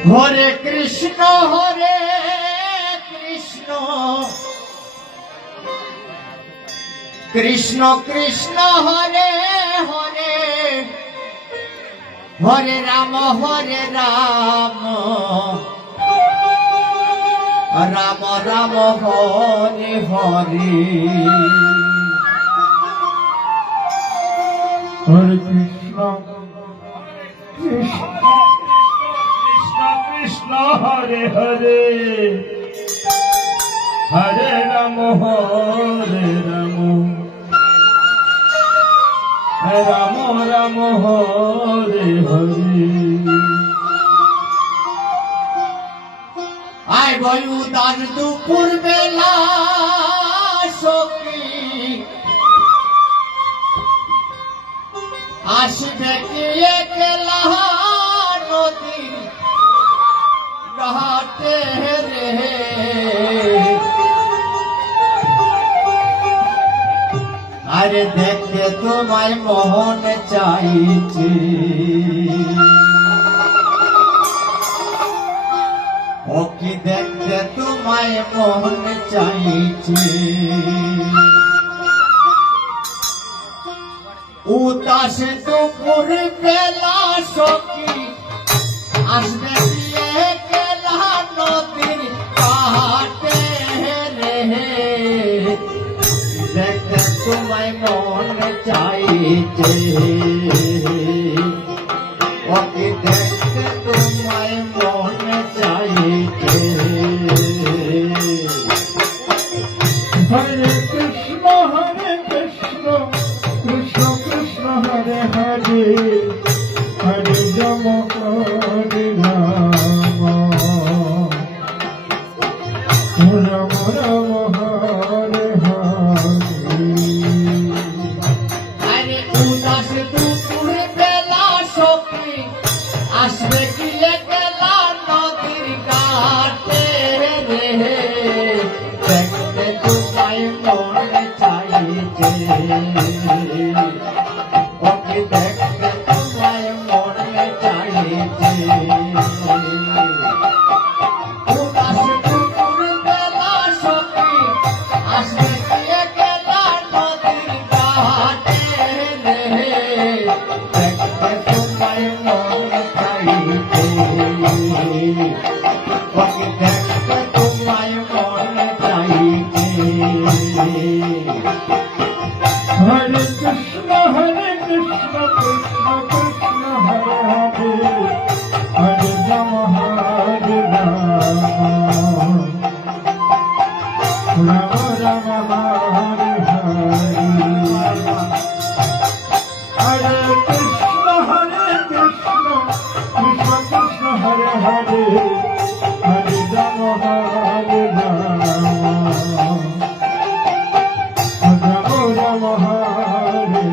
হরে কৃষ্ণ কৃষ্ণ কৃষ্ণ হরে হরে হরে রাম রাম রাম হরে হরে হরে কৃষ্ণ কৃষ্ণ কৃষ্ণ হরে হরে হরে রাম রাম রাম হরে হরে আয় বয়ুদান দুপুর বেলা সখী আসবে কি একলা নদী ঘাটে রে আরে দেখতে তোমায় মোহন চাইছে ও কি দেখতে তোমায় মোহন চাইছে উদাসে দুপুর বেলা সখী আসবে একলা নদীর ঘাটে রে দেখতে তোমায় মন চাইছে ওকে দেখতে তোমায় মন চাইছে হরে কৃষ্ণ কৃষ্ণ কৃষ্ণ হরে হরে হরে রাম রাম রাম হরে আরে উদাস দুপুর বেলা সখী আসবে কি একলা নদীর ঘাটে রে দেখতে তোমায় মন চাইছে ওকে দেখতে তোমায় মন চাইছে উদাস দুপুর বেলা সখী আসবে কি একলা নদীর ঘাটে রে দেখতে তোমায় মন চাইছে ওকে দেখতে তোমায় মন চাইছে হরে কৃষ্ণ কৃষ্ণ কৃষ্ণ হরে হরে হরে রাম রাম হরে হরে হরে কৃষ্ণ কৃষ্ণ কৃষ্ণ হরে হরে হরে রাম রাম হরে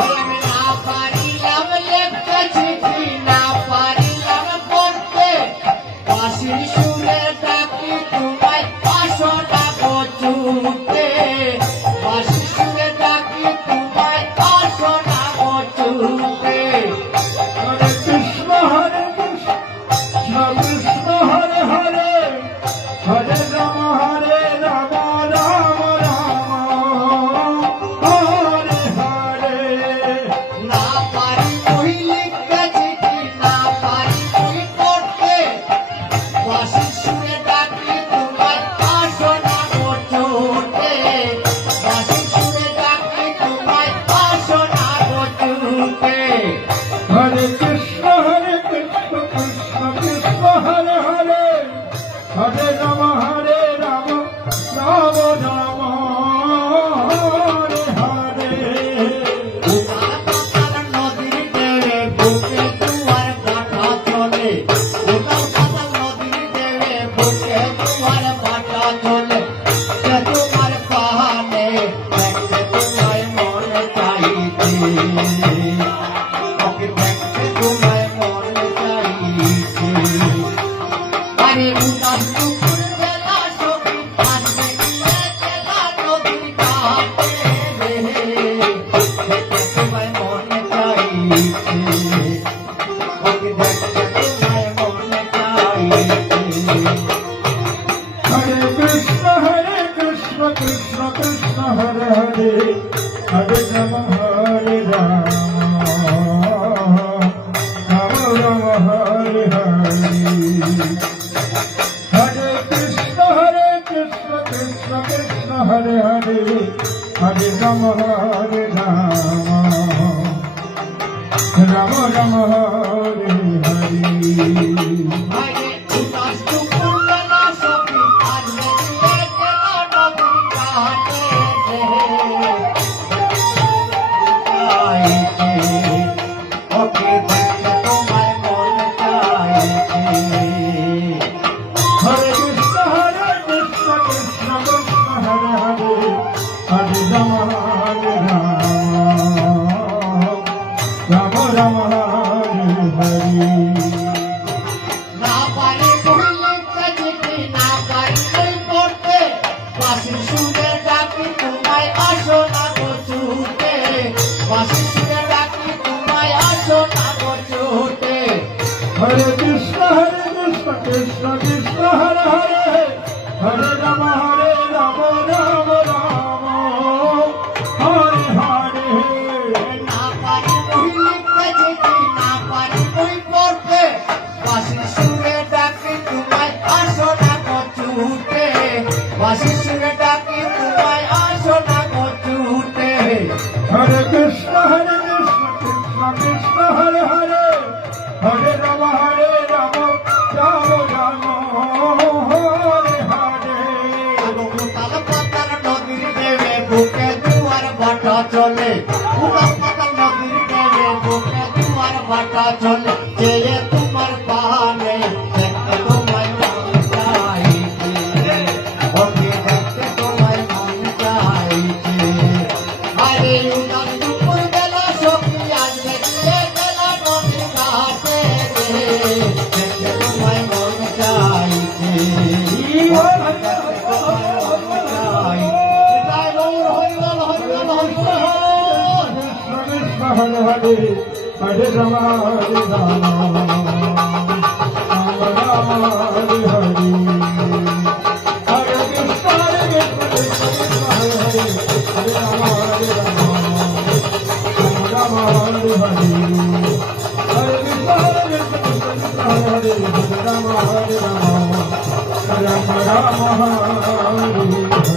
আমি না পারিলাম লেখা চিঠি না পারিলাম পড়তে বাঁশির সুরে ডাকি তোমায় আসো না বচুতে বাঁশির সুরে ডাকি তোমায় আসো না বচুতে হরে কৃষ্ণ কৃষ্ণ হরে হরে হরে রাম রাম হরে হরে না পারি বই লেখা চিঠি না পারি বই পড়তে বাঁশির সুরে ডাকি তোমায় আসো না বচুতে বাঁশির সুরে ডাকি তোমায় আসো না বচুতে হরে কৃষ্ণ কৃষ্ণ কৃষ্ণ হরে হরে হরে রাম রাম রাম হরে হরে উতার পাতার নদীর দেবে বুকে দুয়ার কাটা চলে উতার পাতার নদীর দেবে বুকে দুয়ার কাটা চলে যে তোমার পাহাড়ে দেখতে তোমায় মন চাইছে ওকে দেখতে তোমায় মন চাইছে আরে উতার দুপুর বেলা সখী আসবে কি একলা নদীর ঘাটে রে দেখতে তোমায় মন চাইছে রাম রাম হরে হরে আরে উদাস দুপুর বেলা সখী আজ দেখলে গেলা নদীর ঘাটে চাইছে ওকে দেখতে তোমায় মন চাইছে হরে কৃষ্ণ কৃষ্ণ কৃষ্ণ হরে হরে হরে রাম হরে রাম রাম হরে হরে না পারি ভুলিতে যেতে না পারি বই পড়তে বাঁশির সুরে ডাকি তোমায় আসো না গো ছুটে বাঁশির সুরে ডাকি তোমায় আসো না গো ছুটে হরে কৃষ্ণ কৃষ্ণ কৃষ্ণ হরে হরে হরে রাম রাম রাম হরে হরে না পারি ভুলিতে যেতে না পারি বই পড়তে বাঁশির সুরে ডাকি তোমায় আসো না গো ছুটে বাঁশির সুরে ডাকি তোমায় আসো না গো ছুটে হরে কৃষ্ণ কৃষ্ণ কৃষ্ণ হরে হরে হরে রাম রাম রাম হরে হরে উতাল পাতাল নদীর দেবে বুকে দুয়ার বাটা চলে উতাল পাতাল নদীর দেবে বুকে দুয়ার বাটা চলে চেয়ে তোমার পানে দেখতে তোমায় মন চাইছে ওকে দেখতে তোমায় মন চাইছে আরে উদাস দুপুর বেলা সখী আজ দেখলে গেলা নদীর ঘাটে দেখতে তোমায় মন চাইছে হরে হরে হরে রাম রাম রাম হরে হরে হরে কৃষ্ণ কৃষ্ণ হরে হরে হরে রাম রাম হরে হরে হরে কৃষ্ণ কৃষ্ণ হরে হরে হরে রাম রাম রাম রাম হরে হরে